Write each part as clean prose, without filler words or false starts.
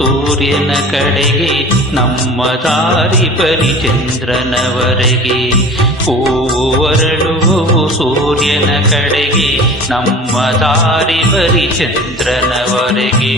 ಸೂರ್ಯನ ಕಡೆಗೆ ನಮ್ಮ ದಾರಿ ಬರಿ ಚಂದ್ರನವರೆಗೆ. ಹೂವು ಅರಳುವವು ಸೂರ್ಯನ ಕಡೆಗೆ ನಮ್ಮ ದಾರಿ ಬರಿ ಚಂದ್ರನವರೆಗೆ.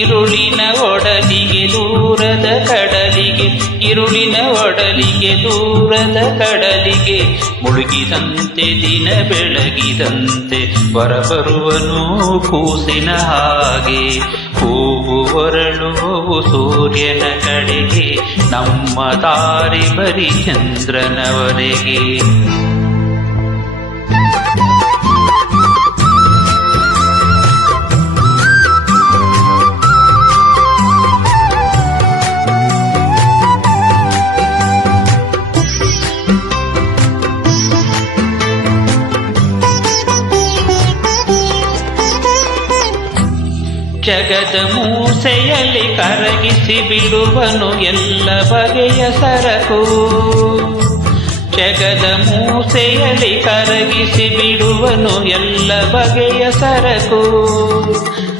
ಇರುಳಿನ ಒಡಲಿಗೆ ದೂರದ ಕಡಲಿಗೆ, ಇರುಳಿನ ಒಡಲಿಗೆ ದೂರದ ಕಡಲಿಗೆ, ಮುಳುಗಿದಂತೆ ದಿನ ಬೆಳಗಿದಂತೆ ಬರಬರುವನು ಕೂಸಿನ ಹಾಗೆ. ಹೂವು ಹೊರಳುವವು ಸೂರ್ಯನ ಕಡೆಗೆ ನಮ್ಮ ದಾರಿ ಬರಿ ಚಂದ್ರನವರೆಗೆ. ಜಗದ ಮೂಸೆಯಲ್ಲಿ ಕರಗಿಸಿ ಬಿಡುವನು ಎಲ್ಲ ಬಗೆಯ ಸರಕು. ಜಗದ ಮೂಸೆಯಲ್ಲಿ ಕರಗಿಸಿ ಬಿಡುವನು ಎಲ್ಲ ಬಗೆಯ ಸರಕು.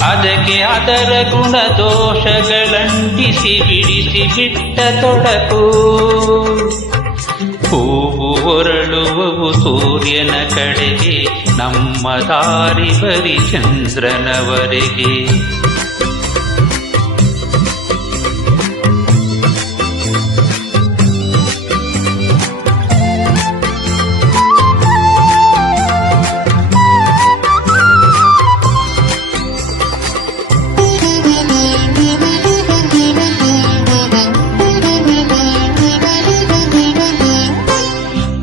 ಅದಕ್ಕೆ ಅದರ ಗುಣ ದೋಷಗಳಂಟಿಸಿ ಬಿಡಿಸಿ ಬಿಟ್ಟ ತೊಡಕು. ಹೂವು ಹೊರಳುವವು ಸೂರ್ಯನ ಕಡೆಗೆ ನಮ್ಮ ದಾರಿ ಬರಿ ಚಂದ್ರನವರೆಗೆ.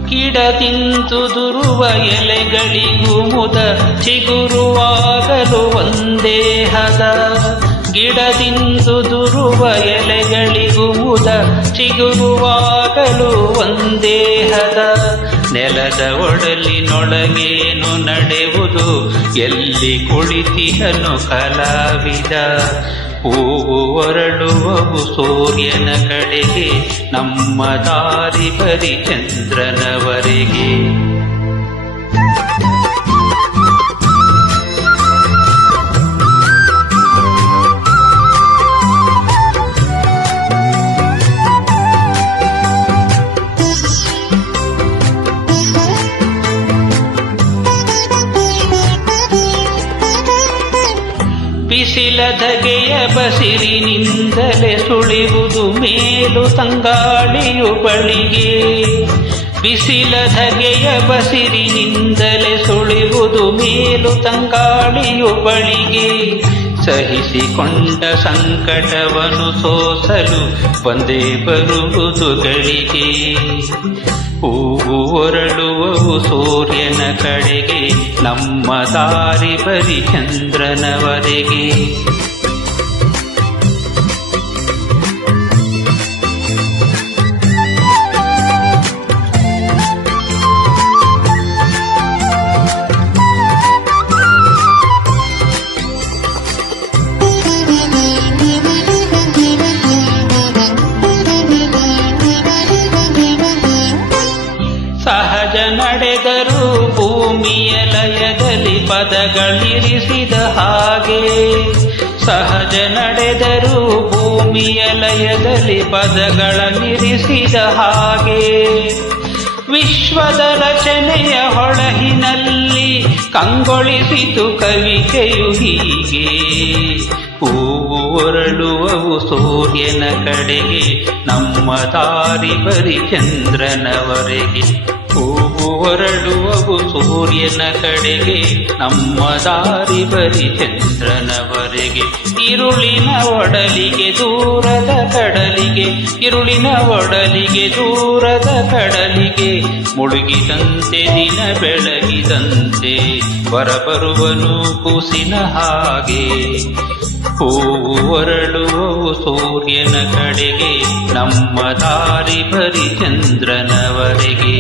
ಗಿಡದಿಂದು ದುರುವ ಎಲೆಗಳಿಗೂ ಮುದ ಚಿಗುರುವಾಗಲು ಒಂದೇ ಹದ. ಗಿಡದಿಂದು ದುರುವ ಎಲೆಗಳಿಗೂ ಮುದ ಚಿಗುರುವಾಗಲು ಒಂದೇ ಹದ. ನೆಲದ ಒಡಲಿನೊಳಗೇನು ನಡೆಯುವುದು ಎಲ್ಲಿ ಕುಳಿತಿಹನು ಕಲಾವಿದ. ಹೂವು ಹೊರಳುವವು ಸೂರ್ಯನ ಕಡೆಗೆ ನಮ್ಮ ದಾರಿ ಬರಿ ಚಂದ್ರನವರೆಗೆ. ಬಿಸಿಲ ಧಗೆಯ ಬಸಿರಿನಿಂದಲೇ ಸುಳಿಯುವುದು ಮೇಲು ತಂಗಾಳಿಯು ಬಳಿಗೆ. ಬಿಸಿಲ ಧಗೆಯ ಬಸಿರಿನಿಂದಲೇ ಸುಳಿಯುವುದು ಮೇಲು ತಂಗಾಳಿಯು ಬಳಿಗೆ. ಸಹಿಸಿಕೊಂಡ ಸಂಕಟವನ್ನು ಸೋಸಲು ಒಂದೇ ಬರುವುದು ಗಳಿಗೆ. ಹೂವು ಹೊರಳುವವು ಸೂರ್ಯನ ಕಡೆಗೆ ನಮ್ಮ ದಾರಿ ಬರಿ ಚಂದ್ರನವರೆಗೆ. ಸಹಜ ನಡೆದರೂ ಭೂಮಿಯ ಲಯದಲ್ಲಿ ಪದಗಳಿರಿಸಿದ ಹಾಗೆ. ಸಹಜ ನಡೆದರೂ ಭೂಮಿಯ ಲಯದಲ್ಲಿ ಪದಗಳನ್ನಿರಿಸಿದ ಹಾಗೆ. ವಿಶ್ವದ ರಚನೆಯ ಹೊಳಹಿನಲ್ಲಿ ಕಂಗೊಳಿಸಿತು ಕವಿತೆಯು ಹೀಗೆ. ಹೂವು ಹೊರಳುವವು ಸೂರ್ಯನ ಕಡೆಗೆ ನಮ್ಮ ದಾರಿ ಬರಿ ಚಂದ್ರನವರೆಗೆ. ಹೂವು ಹೊರಳುವವು ಸೂರ್ಯನ ಕಡೆಗೆ ನಮ್ಮ ದಾರಿ ಬರಿ ಚಂದ್ರನವರೆಗೆ. ಇರುಳಿನ ಒಡಲಿಗೆ ದೂರದ ಕಡಲಿಗೆ, ಇರುಳಿನ ಒಡಲಿಗೆ ದೂರದ ಕಡಲಿಗೆ, ಮುಳುಗಿದಂತೆ ದಿನ ಬೆಳಗಿದಂತೆ ಬರಬರುವನು ಕೂಸಿನ ಹಾಗೆ. ಹೂವು ಹೊರಳುವವು ಸೂರ್ಯನ ಕಡೆಗೆ ನಮ್ಮ ದಾರಿ ಬರಿ ಚಂದ್ರನವರೆಗೆ.